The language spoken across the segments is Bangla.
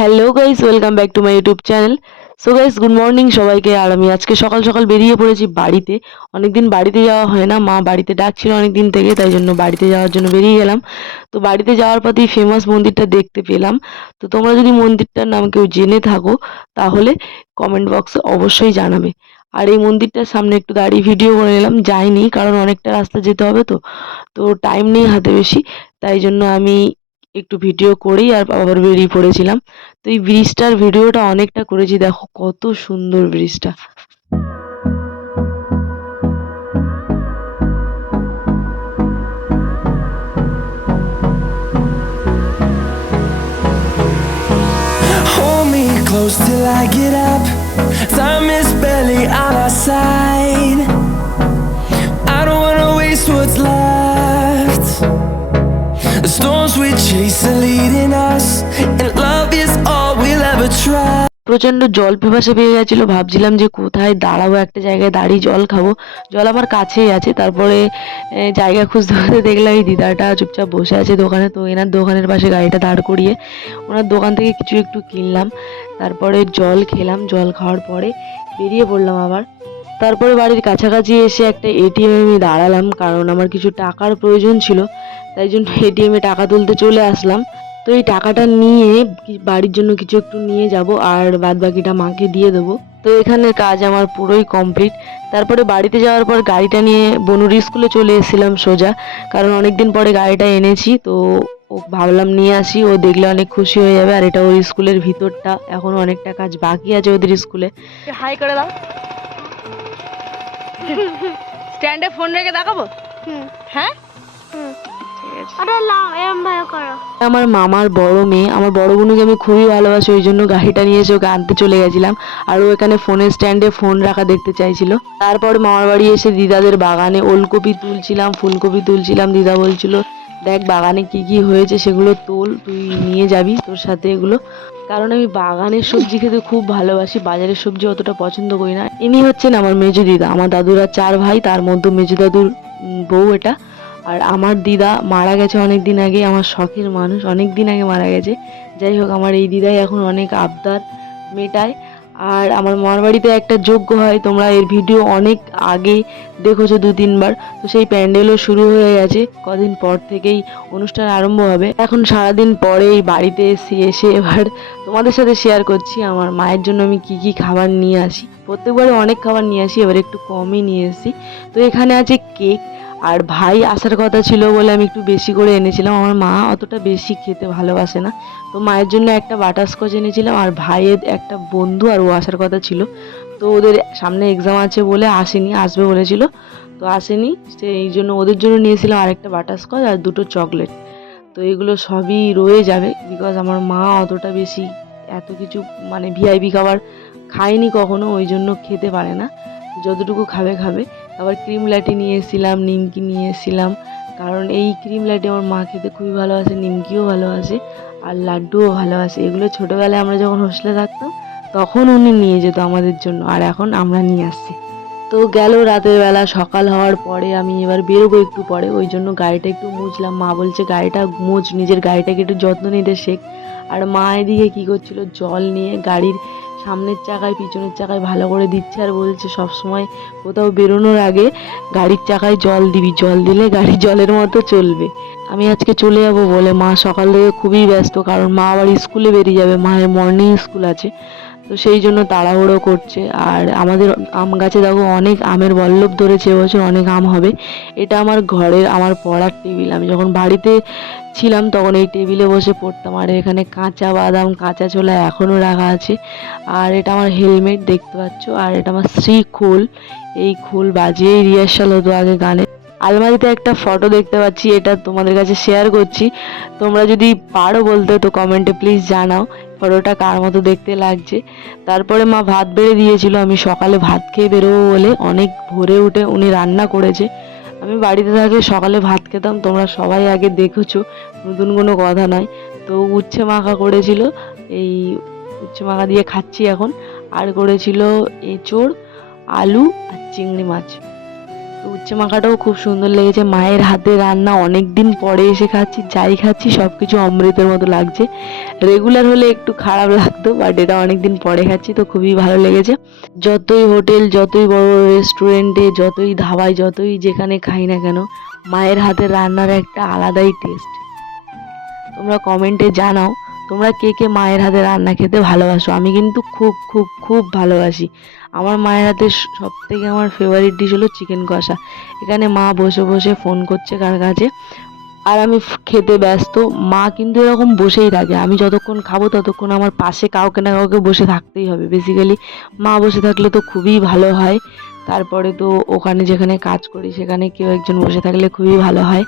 Hello guys, welcome back to my YouTube channel. So guys, good morning সবাইকে। আর আমি আজকে সকাল সকাল বেরিয়ে পড়েছি বাড়িতে। অনেকদিন বাড়িতে যাওয়া হয় না, মা বাড়িতে ডাকছিল অনেকদিন থেকে, তাই জন্য বাড়িতে যাওয়ার জন্য বেরিয়ে গেলাম। তো বাড়িতে যাওয়ার পথেই ফেমাস মন্দিরটা দেখতে পেলাম। তো তোমরা যদি মন্দিরটার নাম কেউ জেনে থাকো তাহলে কমেন্ট বক্সে অবশ্যই জানাবে। আর এই মন্দিরটার সামনে একটু দাঁড়িয়ে ভিডিও করে নিলাম, যাইনি কারণ অনেকটা রাস্তা যেতে হবে। তো টাইম নেই হাতে বেশি, তাই জন্য আমি একটু ভিডিও করেই আর আবার বেরিয়ে পড়েছিলাম। তো এই ব্রিজটার ভিডিওটা অনেকটা করেছি, দেখো কত সুন্দর ব্রিজটা। Hold me close till I get up. Time is barely on our side. I don't wanna waste what's left. The storms we chase are leading us, and love is all we'll ever try. প্রচন্ড জল পিপাসা পেয়ে গেছিল, ভাবছিলাম যে কোথায় দাঁড়াবো, একটা জায়গায় দাঁড়িয়ে জল খাবো। জল আমার কাছেই আছে। তারপরে জায়গা খুঁজতে খুঁজতে দেখলাম এই দিদাটা চুপচাপ বসে আছে দোকানে। তো এনার দোকানের পাশে গাড়িটা দাঁড় করিয়ে ওনার দোকান থেকে কিছু একটু কিনলাম। তারপরে জল খেলাম, জল খাওয়ার পরে বেরিয়ে পড়লাম আবার। তারপরে বাড়ির কাছাকাছি এসে একটা এটিএমে আমি দাঁড়ালাম, কারণ আমার কিছু টাকার প্রয়োজন ছিল, তাই জন্য এটিএমে টাকা তুলতে চলে আসলাম। তো এই টাকাটা নিয়ে বাড়ির জন্য কিছু একটু নিয়ে যাব, আর বাদ বাকিটা মাকে দিয়ে দেবো। তো এখানে কাজ আমার পুরোই কমপ্লিট। তারপরে বাড়িতে যাওয়ার পর গাড়িটা নিয়ে বনুর স্কুলে চলে এসেছিলাম সোজা, কারণ অনেকদিন পরে গাড়িটা এনেছি। তো ও ভাবলাম নিয়ে আসি, ও দেখলে অনেক খুশি হয়ে যাবে। আর এটা ওর স্কুলের ভিতরটা, এখনো অনেকটা কাজ বাকি আছে ওদের স্কুলে। হাই করে দাও। স্ট্যান্ডে ফোন রেখে দেখাবো? হ্যাঁ, আমার মামার বড় মেয়ে, আমার বড় বোনকে আমি খুবই ভালোবাসি, ওই জন্য গাড়িটা নিয়ে এসে ওকে আনতে চলে গেছিলাম। আর ও এখানে ফোনের স্ট্যান্ডে ফোন রাখা দেখতে চাইছিল। তারপর মামার বাড়ি এসে দিদাদের বাগানে ওলকপি তুলছিলাম, ফুলকপি তুলছিলাম। দিদা বলছিল দেখ বাগানে কি কি হয়েছে সেগুলো তোল, তুই নিয়ে যাবি তোর সাথে এগুলো। কারণ আমি বাগানের সবজি খেতে খুব ভালোবাসি, বাজারের সবজি অতটা পছন্দ করি না। ইনি হচ্ছেন আমার মেজো দিদা। আমার দাদুরা 4 ভাই, তার মধ্যে মেজো দাদুর বউ এটা। আর আমার দিদা মারা গেছে অনেক দিন আগে, আমার শখের মানুষ, অনেক দিন আগে মারা গেছে। যাই হোক, আমার এই দিদাই এখন অনেক আবদার মেটায়। আর আমার মামার বাড়িতে একটা যজ্ঞ হয়, তোমরা এর ভিডিও অনেক আগে দেখেছো 2-3 বার। তো সেই প্যান্ডেলও শুরু হয়ে গেছে, কদিন পর থেকেই অনুষ্ঠান আরম্ভ হবে। এখন সারাদিন পরেই বাড়িতে এসে এবার তোমাদের সাথে শেয়ার করছি আমার মায়ের জন্য আমি কি কি খাবার নিয়ে আসি। প্রত্যেকবারে অনেক খাবার নিয়ে আসি, এবার একটু কমই নিয়ে এসেছি। তো এখানে আছে কেক, আর ভাই আসার কথা ছিল বলে আমি একটু বেশি করে এনেছিলাম। আমার মা অতটা বেশি খেতে ভালোবাসে না, তো মায়ের জন্য একটা বাটারস্কচ এনেছিলাম। আর ভাইয়ের একটা বন্ধু আর ও আসার কথা ছিল, তো ওদের সামনে এক্সাম আছে বলে আসেনি, আসবে বলেছিল তো আসেনি। সেই জন্য ওদের জন্য নিয়েছিলাম আরেকটা বাটারস্কচ আর 2টো চকলেট। তো এগুলো সবই রয়ে যাবে, বিকজ আমার মা অতটা বেশি এত কিছু মানে ভিআইপি খাবার খায়নি কখনো, ওই জন্য খেতে পারে না। যতটুকু খাবে খাবে। আবার ক্রিম লাটি নিয়ে এসেছিলাম, নিমকি নিয়ে এসেছিলাম, কারণ এই ক্রিম লাটি আমার মা খেতে খুবই ভালোবাসে, নিমকিও ভালোবাসে, আর লাড্ডুও ভালোবাসে। এগুলো ছোটোবেলায় আমরা যখন হোস্টেলে থাকতাম তখন উনি নিয়ে যেত আমাদের জন্য, আর এখন আমরা নিয়ে আসছি। তো গেল রাতের বেলা, সকাল হওয়ার পরে আমি এবার বেরোবো একটু পরে, ওই জন্য গাড়িটা একটু মুছলাম। মা বলছে গাড়িটা মুছ, নিজের গাড়িটাকে একটু যত্ন নিতে শেখ। আর মা এদিকে কী করছিল, জল নিয়ে গাড়ির সামনের চাকায় পিছনের চাকায় ভালো করে দিচ্ছে, আর বলছে সব সময় কোথাও বেরোনোর আগে গাড়ির চাকায় জল দিবি, জল দিলে গাড়ি জলের মতো চলবে। আমি আজকে চলে যাব বলে মা সকাল থেকে খুবই ব্যস্ত, কারণ মা আবার স্কুলে বেরিয়ে যাবে, মায়ের মর্নিং স্কুল আছে। তো সেই জন্য তাড়াহুড়ো করছে। আর আমাদের আম গাছে দেখো অনেক আমের বল্লভ ধরেছে, এবছর অনেক আম হবে। এটা আমার ঘরের, আমার পড়ার টেবিল। আমি যখন বাড়িতে ছিলাম তখন এই টেবিলে বসে পড়তাম। আর এখানে কাঁচা বাদাম, কাঁচা ছোলা এখনও রাখা আছে। আর এটা আমার হেলমেট দেখতে পাচ্ছ। আর এটা আমার খোল, এই খোল বাজিয়েই রিহার্সাল হতো আগে গানে। আলমারিতে একটা ফটো দেখতে পাচ্ছি, এটা তোমাদের কাছে শেয়ার করছি। তোমরা যদি পারো বলতে তো কমেন্টে প্লিজ জানাও ফটোটা কার মতো দেখতে লাগছে। তারপরে মা ভাত বেড়ে দিয়েছিল, আমি সকালে ভাত খেয়ে বেরোবো বলে অনেক ভোরে উঠে উনি রান্না করেছে। আমি বাড়িতে থাকলে সকালে ভাত খেতাম, তোমরা সবাই আগে দেখেছো, নতুন কোনো কথা নয়। তো উচ্ছে মাখা করেছিল, এই উচ্ছে মাখা দিয়ে খাচ্ছি এখন। আর করেছিল এঁচোড়, আলু আর চিংড়ি মাছ। তো উচ্ছে মাখাটাও খুব সুন্দর লেগেছে, মায়ের হাতে রান্না, অনেক দিন পরে এসে খাচ্ছি, যাই খাচ্ছি সব কিছু অমৃতের মতো লাগছে। রেগুলার হলে একটু খারাপ লাগতো, বাট এটা অনেক দিন পরে খাচ্ছি তো খুবই ভালো লেগেছে। যতই হোটেল, যতই বড় বড় রেস্টুরেন্টে, যতই ধাবায়, যতই যেখানে খাই না কেন, মায়ের হাতের রান্নার একটা আলাদাই টেস্ট। তোমরা কমেন্টে জানাও তোমরা কে কে মায়ের হাতে রান্না খেতে ভালোবাসো। আমি কিন্তু খুব খুব খুব ভালোবাসি। আমার মায়ের হাতে সব থেকে আমার ফেভারিট ডিশ হলো চিকেন কষা। এখানে মা বসে বসে ফোন করছে কার কাছে, আর আমি খেতে ব্যস্ত। মা কিন্তু এরকম বসেই থাকে, আমি যতক্ষণ খাবো ততক্ষণ আমার পাশে কাউকে না কাউকে বসে থাকতেই হবে। বেসিক্যালি মা বসে থাকলে তো খুবই ভালো হয়। তারপরে তো ওখানে যেখানে কাজ করি সেখানে কেউ একজন বসে থাকলে খুবই ভালো হয়,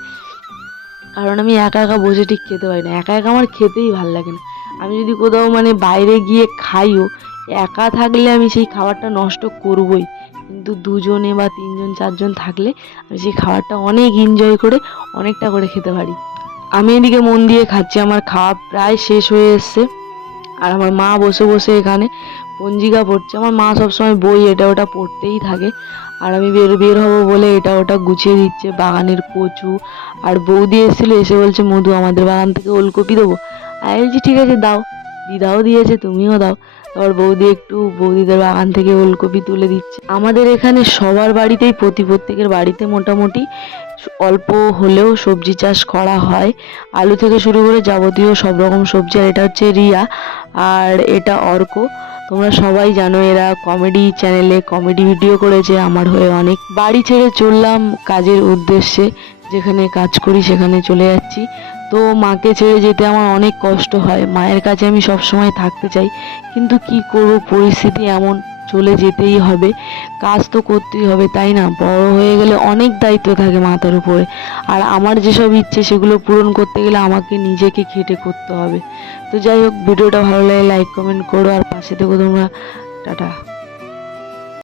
কারণ আমি একা একা বসে ঠিক খেতে পারি না, একা একা আমার খেতেই ভাল লাগে না। আমি যদি কোথাও মানে বাইরে গিয়ে খাইও, একা থাকলে আমি সেই খাবারটা নষ্ট করবই, কিন্তু দুজনে বা তিনজন চারজন থাকলে আমি সেই খাবারটা অনেক এনজয় করে অনেকটা করে খেতে পারি। আমি এদিকে মন দিয়ে খাচ্ছি, আমার খাওয়া প্রায় শেষ হয়ে এসছে, আর আমার মা বসে বসে এখানে পঞ্জিকা পড়ছে। আমার মা সবসময় বই এটা ওটা পড়তেই থাকে, আর আমি বের বের হবো বলে এটা ওটা গুছিয়ে দিচ্ছে, বাগানের কচু। আর বৌদি এসেছিলো, এসে বলছে মধু আমাদের বাগান থেকে ওলকপি দেবো। আমি বলছি ঠিক আছে দাও, দিদাও দিয়েছে তুমিও দাও। তারপর বৌদি একটু বৌদিদের বাগান থেকে ওলকপি তুলে দিচ্ছে। আমাদের এখানে সবার বাড়িতেই প্রত্যেকের বাড়িতে মোটামুটি অল্প হলেও সবজি চাষ করা হয়, আলু থেকে শুরু করে যাবতীয় সব রকম সবজি। আর এটা হচ্ছে রিয়া, আর এটা অর্ক। তোমরা সবাই জানো এরা কমেডি চ্যানেলে কমেডি ভিডিও করেছে আমার হয়ে অনেক। বাড়ি ছেড়ে চললাম কাজের উদ্দেশ্যে, যেখানে কাজ করি সেখানে চলে যাচ্ছি। তো মাকে ছেড়ে যেতে আমার অনেক কষ্ট হয়, মায়ের কাছে আমি সব সময় থাকতে চাই, কিন্তু কি করব, পরিস্থিতি এমন, চলে যেতেই হবে, কাজ তো করতেই হবে তাই না। বড় হয়ে গেলে অনেক দায়িত্ব থাকে মাথার উপরে, আর আমার যেসব ইচ্ছে সেগুলো পূরণ করতে গেলে আমাকে নিজেকে খেটে করতে হবে। তো যাই হোক, ভিডিওটা ভালো লাগে লাইক কমেন্ট করো, আর পাশে থেকো তোমরা। টাটা।